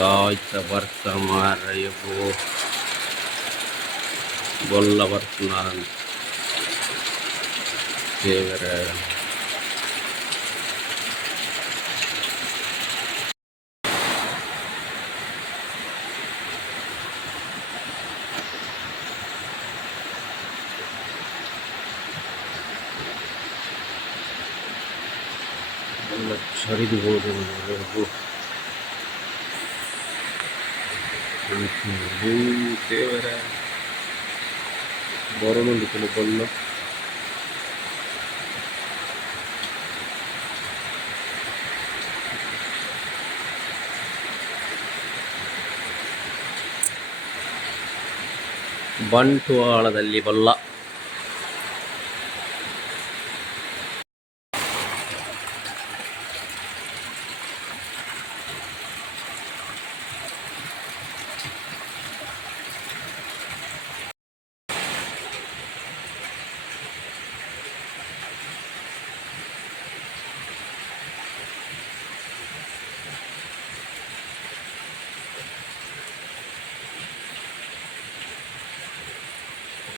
ಕಾಯ್ತ ಬರ್ತ ಮಾರಯ್ಯವು ಗೊಲ್ಲ ಬರ್ತಾರಂತ ದೇವರ ಎಲ್ಲ ಸರಿದು ಹೋಗುವುದು ದೇವರ ಬರೋಣುಂಡು ಕೆಲವು ಬಲ್ಲ ಬಂಟ್ವಾಳದಲ್ಲಿ ಬಲ್ಲ